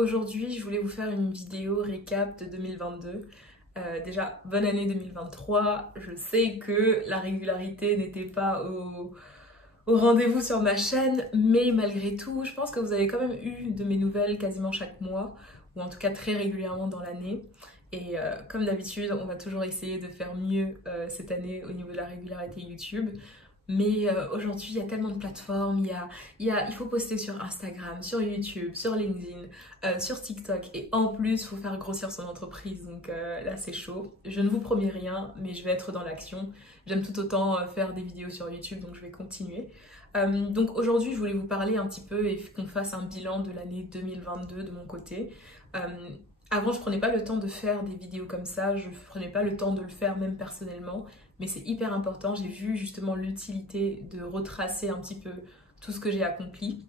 Aujourd'hui, je voulais vous faire une vidéo récap de 2022. Déjà, bonne année 2023. Je sais que la régularité n'était pas au rendez-vous sur ma chaîne, mais malgré tout, je pense que vous avez quand même eu de mes nouvelles quasiment chaque mois, ou en tout cas très régulièrement dans l'année. Et comme d'habitude, on va toujours essayer de faire mieux cette année au niveau de la régularité YouTube. Mais aujourd'hui, il y a tellement de plateformes, il faut poster sur Instagram, sur YouTube, sur LinkedIn, sur TikTok et en plus, il faut faire grossir son entreprise. Donc là, c'est chaud. Je ne vous promets rien, mais je vais être dans l'action. J'aime tout autant faire des vidéos sur YouTube, donc je vais continuer. Donc aujourd'hui, je voulais vous parler un petit peu et qu'on fasse un bilan de l'année 2022 de mon côté. Euh, Avant, je prenais pas le temps de faire des vidéos comme ça, je prenais pas le temps de le faire même personnellement, mais c'est hyper important. J'ai vu justement l'utilité de retracer un petit peu tout ce que j'ai accompli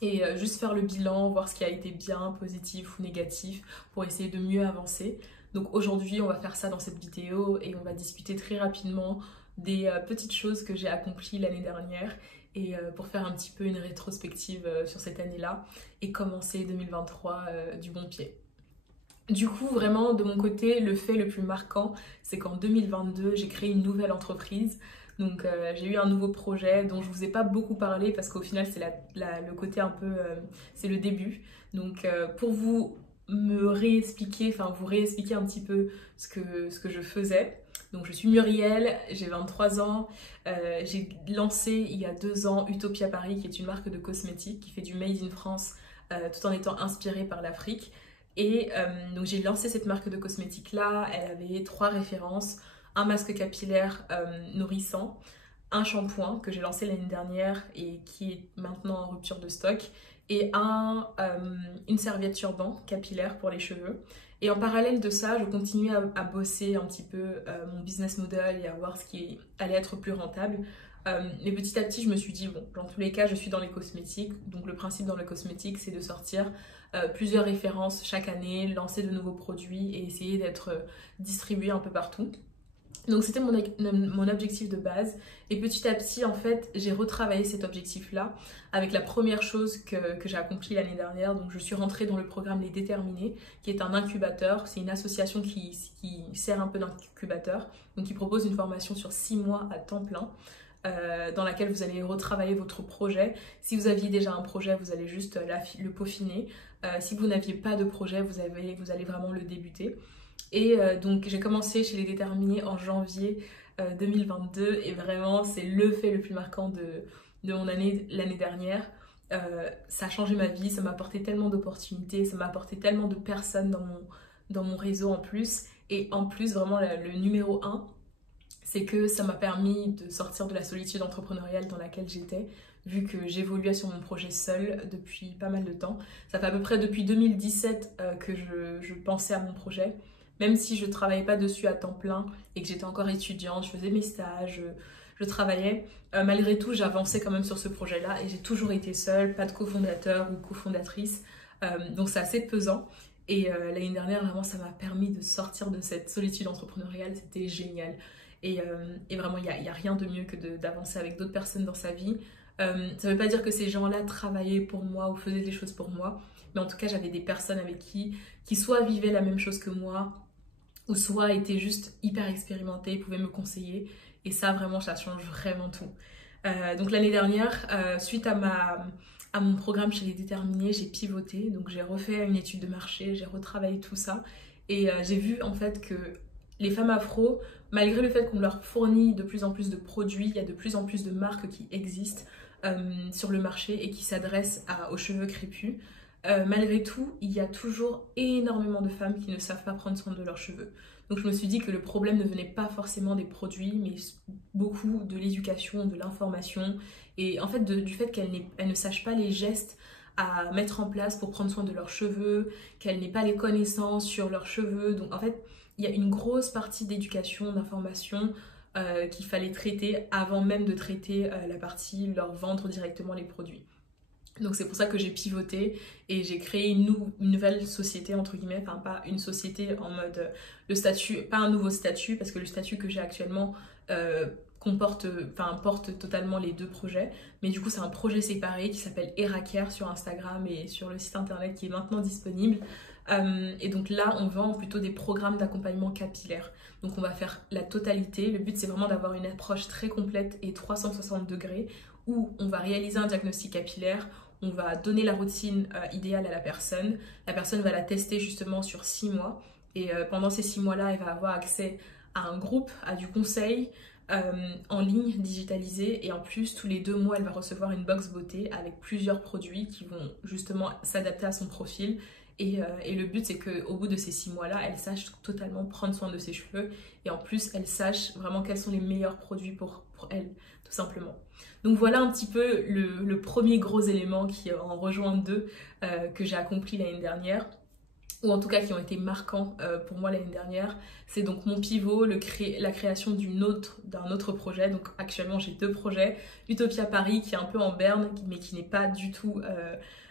et juste faire le bilan, voir ce qui a été bien, positif ou négatif pour essayer de mieux avancer. Donc aujourd'hui, on va faire ça dans cette vidéo et on va discuter très rapidement des petites choses que j'ai accomplies l'année dernière et pour faire un petit peu une rétrospective sur cette année-là et commencer 2023 du bon pied. Du coup, vraiment, de mon côté, le fait le plus marquant, c'est qu'en 2022, j'ai créé une nouvelle entreprise. Donc, j'ai eu un nouveau projet dont je vous ai pas beaucoup parlé parce qu'au final, c'est le côté un peu, c'est le début. Donc, pour vous me réexpliquer, enfin, vous réexpliquer un petit peu ce que je faisais. Donc, je suis Muriel, j'ai 23 ans. J'ai lancé il y a 2 ans Utopia Paris, qui est une marque de cosmétiques qui fait du Made in France tout en étant inspirée par l'Afrique. Et donc j'ai lancé cette marque de cosmétiques là, elle avait 3 références, un masque capillaire nourrissant, un shampoing que j'ai lancé l'année dernière et qui est maintenant en rupture de stock, et une serviette turban capillaire pour les cheveux. Et en parallèle de ça, je continuais à bosser un petit peu mon business model et à voir ce qui allait être plus rentable. Mais petit à petit, je me suis dit, bon, dans tous les cas, je suis dans les cosmétiques. Donc le principe dans le cosmétique, c'est de sortir plusieurs références chaque année, lancer de nouveaux produits et essayer d'être distribué un peu partout. Donc c'était mon objectif de base et petit à petit en fait j'ai retravaillé cet objectif là avec la première chose que j'ai accomplie l'année dernière. Donc je suis rentrée dans le programme Les Déterminés qui est un incubateur, c'est une association qui sert un peu d'incubateur, donc qui propose une formation sur 6 mois à temps plein. Dans laquelle vous allez retravailler votre projet. Si vous aviez déjà un projet, vous allez juste le peaufiner. Si vous n'aviez pas de projet, vous allez vraiment le débuter. Et donc j'ai commencé chez Les Déterminés en janvier 2022 et vraiment c'est le fait le plus marquant de mon année l'année dernière. Ça a changé ma vie, ça m'a apporté tellement d'opportunités, ça m'a apporté tellement de personnes dans mon réseau en plus. Et en plus, vraiment le numéro un, c'est que ça m'a permis de sortir de la solitude entrepreneuriale dans laquelle j'étais, vu que j'évoluais sur mon projet seule depuis pas mal de temps. Ça fait à peu près depuis 2017 que je pensais à mon projet, même si je ne travaillais pas dessus à temps plein et que j'étais encore étudiante, je faisais mes stages, je travaillais. Malgré tout, j'avançais quand même sur ce projet-là et j'ai toujours été seule, pas de cofondateur ou cofondatrice, donc c'est assez pesant. Et l'année dernière, vraiment, ça m'a permis de sortir de cette solitude entrepreneuriale, c'était génial. Et vraiment, il y a rien de mieux que d'avancer avec d'autres personnes dans sa vie. Ça ne veut pas dire que ces gens-là travaillaient pour moi ou faisaient des choses pour moi, mais en tout cas, j'avais des personnes avec qui soit vivaient la même chose que moi, ou soit étaient juste hyper expérimentées, pouvaient me conseiller. Et ça, vraiment, ça change vraiment tout. Donc l'année dernière, suite à mon programme chez Les Déterminés, j'ai pivoté. Donc j'ai refait une étude de marché, j'ai retravaillé tout ça. Et j'ai vu en fait que les femmes afro, malgré le fait qu'on leur fournit de plus en plus de produits, il y a de plus en plus de marques qui existent sur le marché et qui s'adressent aux cheveux crépus. Malgré tout, il y a toujours énormément de femmes qui ne savent pas prendre soin de leurs cheveux. Donc je me suis dit que le problème ne venait pas forcément des produits, mais beaucoup de l'éducation, de l'information, et en fait du fait qu'elles ne sachent pas les gestes à mettre en place pour prendre soin de leurs cheveux, qu'elles n'aient pas les connaissances sur leurs cheveux. Donc en fait, il y a une grosse partie d'éducation, d'information qu'il fallait traiter avant même de traiter la partie leur vendre directement les produits. Donc c'est pour ça que j'ai pivoté et j'ai créé une nouvelle société entre guillemets, enfin pas une société en mode le statut, pas un nouveau statut parce que le statut que j'ai actuellement porte totalement les deux projets, mais du coup c'est un projet séparé qui s'appelle Eracare sur Instagram et sur le site internet qui est maintenant disponible. Et donc là on vend plutôt des programmes d'accompagnement capillaire, donc on va faire la totalité. Le but c'est vraiment d'avoir une approche très complète et 360 degrés où on va réaliser un diagnostic capillaire, on va donner la routine idéale à la personne va la tester justement sur 6 mois et pendant ces 6 mois là elle va avoir accès à un groupe, à du conseil en ligne digitalisé, et en plus tous les 2 mois elle va recevoir une box beauté avec plusieurs produits qui vont justement s'adapter à son profil. Et le but c'est qu'au bout de ces 6 mois là elle sache totalement prendre soin de ses cheveux, et en plus elle sache vraiment quels sont les meilleurs produits pour elle tout simplement. Donc voilà un petit peu le premier gros élément qui en rejoint deux que j'ai accompli l'année dernière, ou en tout cas qui ont été marquants pour moi l'année dernière. C'est donc mon pivot, la création d'un autre projet. Donc actuellement j'ai 2 projets, Utopia Paris qui est un peu en berne mais qui n'est pas du tout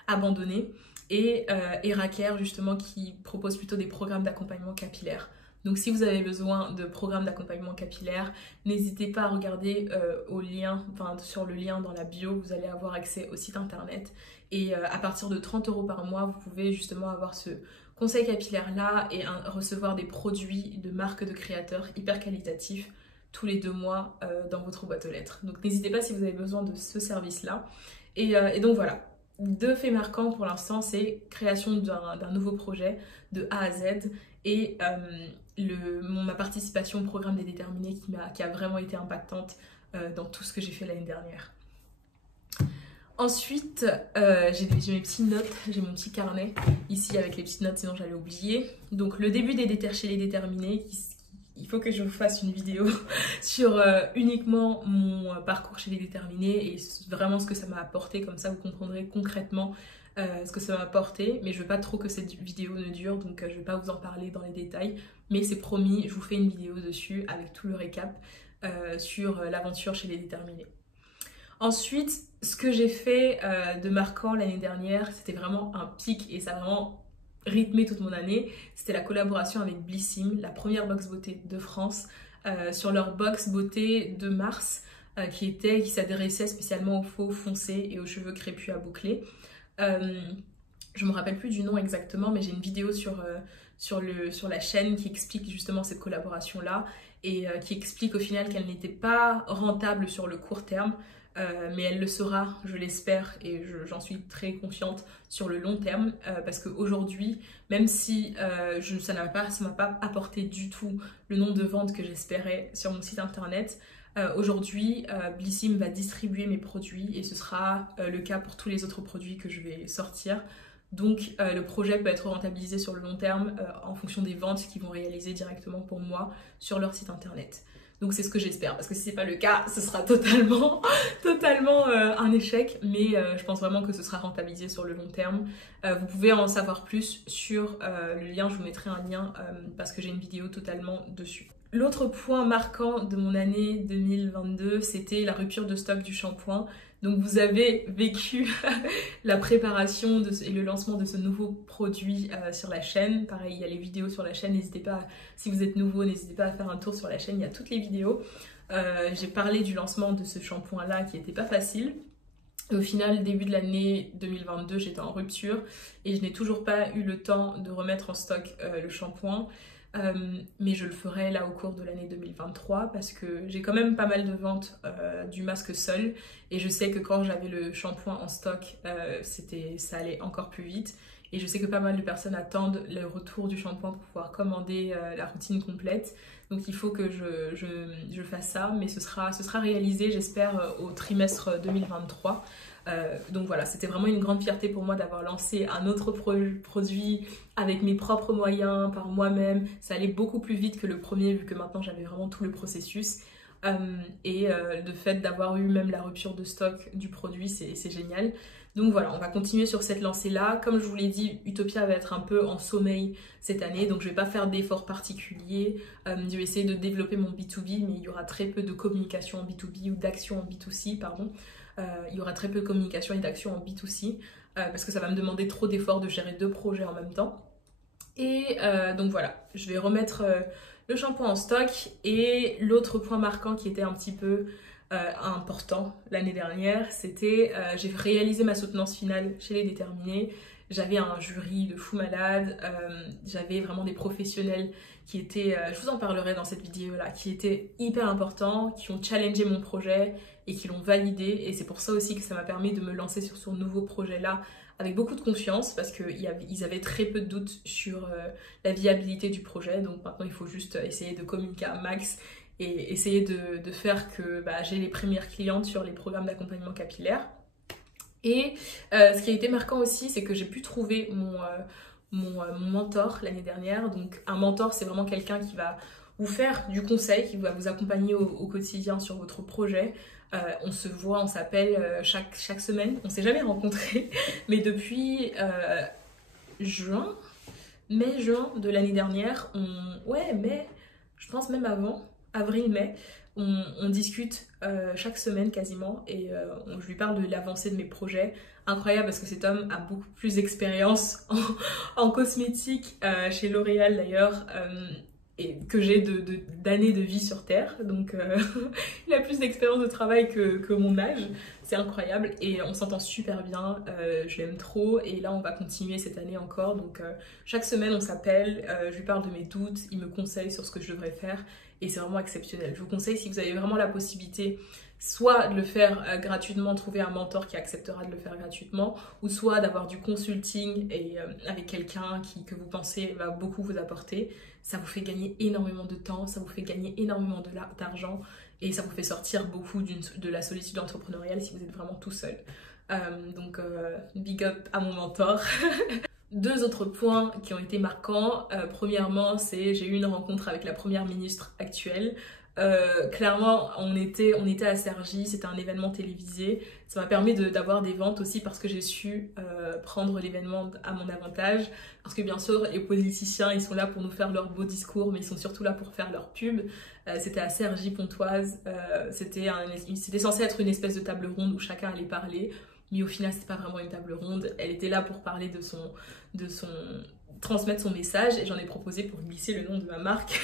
abandonné, et Eracare justement qui propose plutôt des programmes d'accompagnement capillaire. Donc si vous avez besoin de programmes d'accompagnement capillaire, n'hésitez pas à regarder sur le lien dans la bio, vous allez avoir accès au site internet. Et à partir de 30 € par mois, vous pouvez justement avoir ce conseil capillaire là et recevoir des produits de marques de créateurs hyper qualitatifs tous les 2 mois dans votre boîte aux lettres. Donc n'hésitez pas si vous avez besoin de ce service là. Et donc voilà, 2 faits marquants pour l'instant, c'est création d'un nouveau projet de A à Z et ma participation au programme des déterminés qui a vraiment été impactante dans tout ce que j'ai fait l'année dernière. Ensuite, j'ai mes petites notes, j'ai mon petit carnet ici avec les petites notes, sinon j'allais oublier. Donc le début chez les déterminés, il faut que je vous fasse une vidéo sur uniquement mon parcours chez les déterminés et vraiment ce que ça m'a apporté, comme ça vous comprendrez concrètement ce que ça m'a apporté. Mais je veux pas trop que cette vidéo ne dure, donc je vais pas vous en parler dans les détails, mais c'est promis, je vous fais une vidéo dessus avec tout le récap sur l'aventure chez les déterminés. Ensuite, ce que j'ai fait de marquant l'année dernière, c'était vraiment un pic et ça a vraiment rythmé toute mon année. C'était la collaboration avec Blissim, la première box beauté de France, sur leur box beauté de mars qui s'adressait spécialement aux faux foncés et aux cheveux crépus à boucler. Je me rappelle plus du nom exactement, mais j'ai une vidéo sur la chaîne qui explique justement cette collaboration-là et qui explique au final qu'elle n'était pas rentable sur le court terme, mais elle le sera, je l'espère, et j'en suis très confiante sur le long terme, parce qu'aujourd'hui, même si ça m'a pas apporté du tout le nombre de ventes que j'espérais sur mon site internet, aujourd'hui, Blissim va distribuer mes produits et ce sera le cas pour tous les autres produits que je vais sortir. Donc le projet peut être rentabilisé sur le long terme en fonction des ventes qu'ils vont réaliser directement pour moi sur leur site internet. Donc c'est ce que j'espère, parce que si c'est pas le cas, ce sera totalement un échec, mais je pense vraiment que ce sera rentabilisé sur le long terme. Vous pouvez en savoir plus sur le lien, je vous mettrai un lien parce que j'ai une vidéo totalement dessus. L'autre point marquant de mon année 2022, c'était la rupture de stock du shampoing. Donc vous avez vécu la préparation et le lancement de ce nouveau produit sur la chaîne. Pareil, il y a les vidéos sur la chaîne, n'hésitez pas, si vous êtes nouveau, n'hésitez pas à faire un tour sur la chaîne, il y a toutes les vidéos. J'ai parlé du lancement de ce shampoing là qui n'était pas facile. Au final, début de l'année 2022, j'étais en rupture et je n'ai toujours pas eu le temps de remettre en stock le shampoing. Mais je le ferai là au cours de l'année 2023 parce que j'ai quand même pas mal de ventes du masque Sol et je sais que quand j'avais le shampoing en stock ça allait encore plus vite, et je sais que pas mal de personnes attendent le retour du shampoing pour pouvoir commander la routine complète, donc il faut que je fasse ça, mais ce sera réalisé j'espère au trimestre 2023. Donc voilà, c'était vraiment une grande fierté pour moi d'avoir lancé un autre produit avec mes propres moyens, par moi-même. Ça allait beaucoup plus vite que le premier vu que maintenant j'avais vraiment tout le processus. Le fait d'avoir eu même la rupture de stock du produit, c'est génial. Donc voilà, on va continuer sur cette lancée-là. Comme je vous l'ai dit, Utopia va être un peu en sommeil cette année, donc je vais pas faire d'efforts particuliers. Je vais essayer de développer mon B2B, mais il y aura très peu de communication en B2B ou d'action en B2C, pardon. Il y aura très peu de communication et d'action en B2C parce que ça va me demander trop d'efforts de gérer 2 projets en même temps. Et donc voilà, je vais remettre le shampoing en stock. Et l'autre point marquant qui était un petit peu important l'année dernière, c'était j'ai réalisé ma soutenance finale chez Les Déterminés. J'avais un jury de fou malade, j'avais vraiment des professionnels qui étaient, je vous en parlerai dans cette vidéo là, qui étaient hyper importants, qui ont challengé mon projet et qui l'ont validé. Et c'est pour ça aussi que ça m'a permis de me lancer sur ce nouveau projet là avec beaucoup de confiance, parce qu'ils avaient très peu de doutes sur la viabilité du projet. Donc maintenant il faut juste essayer de communiquer un max et essayer de faire que j'ai les premières clientes sur les programmes d'accompagnement capillaire. Et ce qui a été marquant aussi, c'est que j'ai pu trouver mon mentor l'année dernière. Donc un mentor, c'est vraiment quelqu'un qui va vous faire du conseil, qui va vous accompagner au quotidien sur votre projet. On se voit, on s'appelle chaque semaine. On s'est jamais rencontrés, mais depuis mai-juin de l'année dernière, mai, je pense même avant, avril-mai, on discute chaque semaine quasiment, et je lui parle de l'avancée de mes projets. Incroyable, parce que cet homme a beaucoup plus d'expérience en cosmétique chez L'Oréal d'ailleurs, et que j'ai d'années de vie sur Terre. Donc il a plus d'expérience de travail que mon âge. C'est incroyable et on s'entend super bien, je l'aime trop, et là on va continuer cette année encore. Donc chaque semaine on s'appelle, je lui parle de mes doutes, il me conseille sur ce que je devrais faire. Et c'est vraiment exceptionnel. Je vous conseille, si vous avez vraiment la possibilité, soit de le faire gratuitement, trouver un mentor qui acceptera de le faire gratuitement, ou soit d'avoir du consulting et avec quelqu'un que vous pensez va beaucoup vous apporter. Ça vous fait gagner énormément de temps, ça vous fait gagner énormément d'argent, et ça vous fait sortir beaucoup de la solitude entrepreneuriale si vous êtes vraiment tout seul. Donc big up à mon mentor. Deux autres points qui ont été marquants. Premièrement, j'ai eu une rencontre avec la première ministre actuelle. Clairement, on était à Cergy, c'était un événement télévisé. Ça m'a permis d'avoir des ventes aussi, parce que j'ai su prendre l'événement à mon avantage. Parce que bien sûr, les politiciens, ils sont là pour nous faire leurs beaux discours, mais ils sont surtout là pour faire leur pub. C'était à Cergy-Pontoise. C'était censé être une espèce de table ronde où chacun allait parler. Mais au final, c'était pas vraiment une table ronde. Elle était là pour parler transmettre son message, et j'en ai proposé pour glisser le nom de ma marque.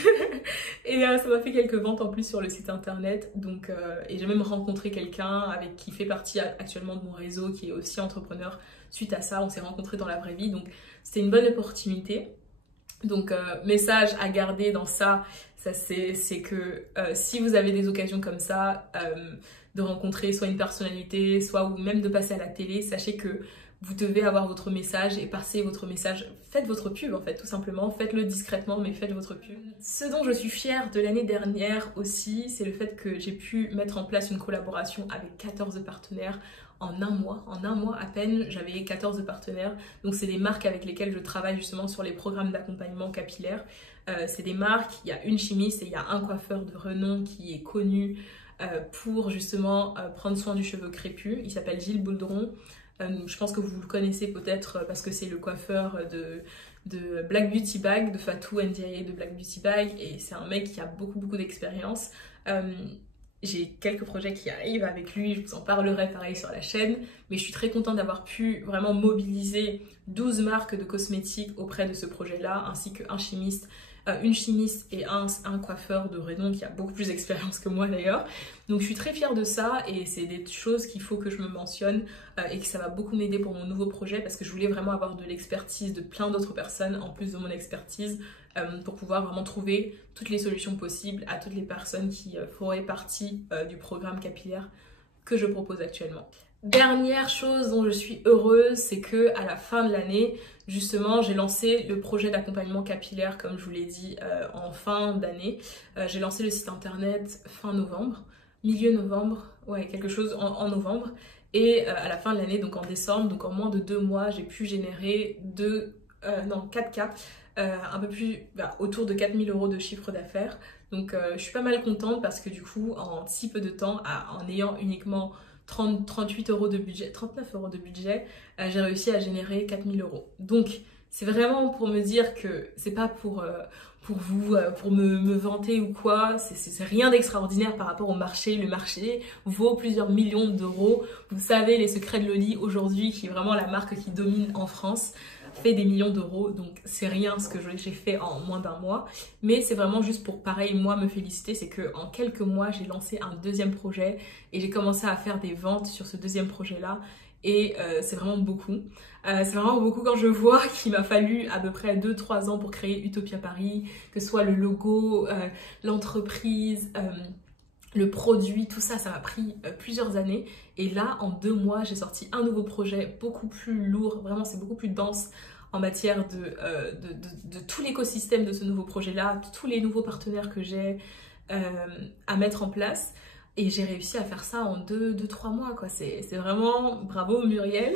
Et ça m'a fait quelques ventes en plus sur le site internet. Donc, et j'ai même rencontré quelqu'un qui fait partie actuellement de mon réseau, qui est aussi entrepreneur. Suite à ça, on s'est rencontrés dans la vraie vie. Donc, c'était une bonne opportunité. Donc, message à garder dans ça c'est que si vous avez des occasions comme ça, de rencontrer soit une personnalité, ou même de passer à la télé, sachez que vous devez avoir votre message et passer votre message. Faites votre pub en fait, tout simplement. Faites-le discrètement, mais faites votre pub. Ce dont je suis fière de l'année dernière aussi, c'est le fait que j'ai pu mettre en place une collaboration avec 14 partenaires en un mois. En un mois à peine, j'avais 14 partenaires. Donc c'est des marques avec lesquelles je travaille justement sur les programmes d'accompagnement capillaire. C'est des marques, il y a une chimiste et il y a un coiffeur de renom qui est connu pour justement prendre soin du cheveu crépus. Il s'appelle Gilles Boudron. Je pense que vous le connaissez peut-être parce que c'est le coiffeur de Black Beauty Bag, de Fatou Ndiaye de Black Beauty Bag, et c'est un mec qui a beaucoup d'expérience. J'ai quelques projets qui arrivent avec lui, je vous en parlerai pareil sur la chaîne, mais je suis très contente d'avoir pu vraiment mobiliser 12 marques de cosmétiques auprès de ce projet-là, ainsi qu'un chimiste, une chimiste et un coiffeur de renom qui a beaucoup plus d'expérience que moi d'ailleurs. Donc je suis très fière de ça, et c'est des choses qu'il faut que je me mentionne et que ça va beaucoup m'aider pour mon nouveau projet, parce que je voulais vraiment avoir de l'expertise de plein d'autres personnes en plus de mon expertise, pour pouvoir vraiment trouver toutes les solutions possibles à toutes les personnes qui feraient partie du programme capillaire que je propose actuellement. Dernière chose dont je suis heureuse, c'est que à la fin de l'année, justement, j'ai lancé le projet d'accompagnement capillaire, comme je vous l'ai dit, en fin d'année. J'ai lancé le site internet fin novembre, milieu novembre, ouais, quelque chose en novembre. Et à la fin de l'année, donc en décembre, donc en moins de 2 mois, j'ai pu générer 4K, un peu plus autour de 4 000 € de chiffre d'affaires. Donc je suis pas mal contente, parce que du coup, en si peu de temps, en ayant uniquement 38 € de budget, 39 € de budget, j'ai réussi à générer 4 000 €. Donc c'est vraiment pour me dire que c'est pas pour vous, pour me vanter ou quoi, c'est rien d'extraordinaire par rapport au marché. Le marché vaut plusieurs millions d'euros. Vous savez, les secrets de Loli aujourd'hui, qui est vraiment la marque qui domine en France. fait des millions d'euros, donc c'est rien ce que j'ai fait en moins d'un mois, mais c'est vraiment juste pour, pareil, moi me féliciter, c'est qu'en quelques mois j'ai lancé un deuxième projet et j'ai commencé à faire des ventes sur ce deuxième projet-là, et c'est vraiment beaucoup. C'est vraiment beaucoup quand je vois qu'il m'a fallu à peu près 2-3 ans pour créer Utopia Paris, que ce soit le logo, l'entreprise, le produit, tout ça, ça m'a pris plusieurs années. Et là, en 2 mois, j'ai sorti un nouveau projet beaucoup plus lourd, vraiment c'est beaucoup plus dense en matière de tout l'écosystème de ce nouveau projet-là, tous les nouveaux partenaires que j'ai à mettre en place. Et j'ai réussi à faire ça en 2-3 mois, quoi. C'est vraiment bravo Muriel,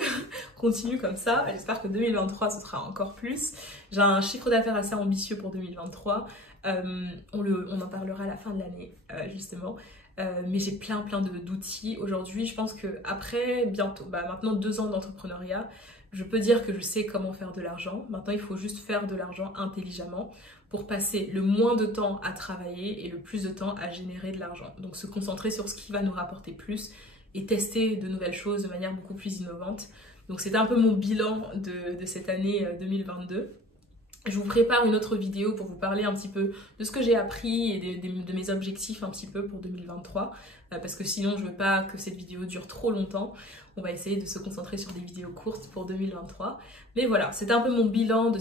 continue comme ça. J'espère que 2023 ce sera encore plus. J'ai un chiffre d'affaires assez ambitieux pour 2023. On en parlera à la fin de l'année, justement. Mais j'ai plein d'outils. Aujourd'hui, je pense que après bientôt, maintenant 2 ans d'entrepreneuriat, je peux dire que je sais comment faire de l'argent. Maintenant, il faut juste faire de l'argent intelligemment pour passer le moins de temps à travailler et le plus de temps à générer de l'argent. Donc se concentrer sur ce qui va nous rapporter plus et tester de nouvelles choses de manière beaucoup plus innovante. Donc c'était un peu mon bilan de cette année 2022. Je vous prépare une autre vidéo pour vous parler un petit peu de ce que j'ai appris et de mes objectifs un petit peu pour 2023, parce que sinon je veux pas que cette vidéo dure trop longtemps. On va essayer de se concentrer sur des vidéos courtes pour 2023. Mais voilà, c'était un peu mon bilan de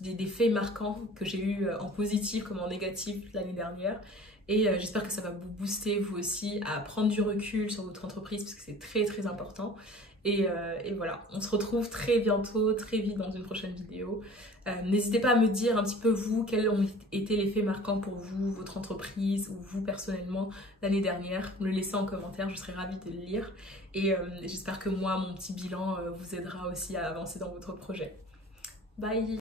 des faits marquants que j'ai eu en positif comme en négatif l'année dernière. Et j'espère que ça va vous booster vous aussi à prendre du recul sur votre entreprise, parce que c'est très important. Et voilà, on se retrouve très bientôt, très vite dans une prochaine vidéo. N'hésitez pas à me dire un petit peu vous, quels ont été les faits marquants pour vous, votre entreprise ou vous personnellement l'année dernière. Me le laissez en commentaire, je serai ravie de le lire. Et j'espère que moi, mon petit bilan vous aidera aussi à avancer dans votre projet. Bye!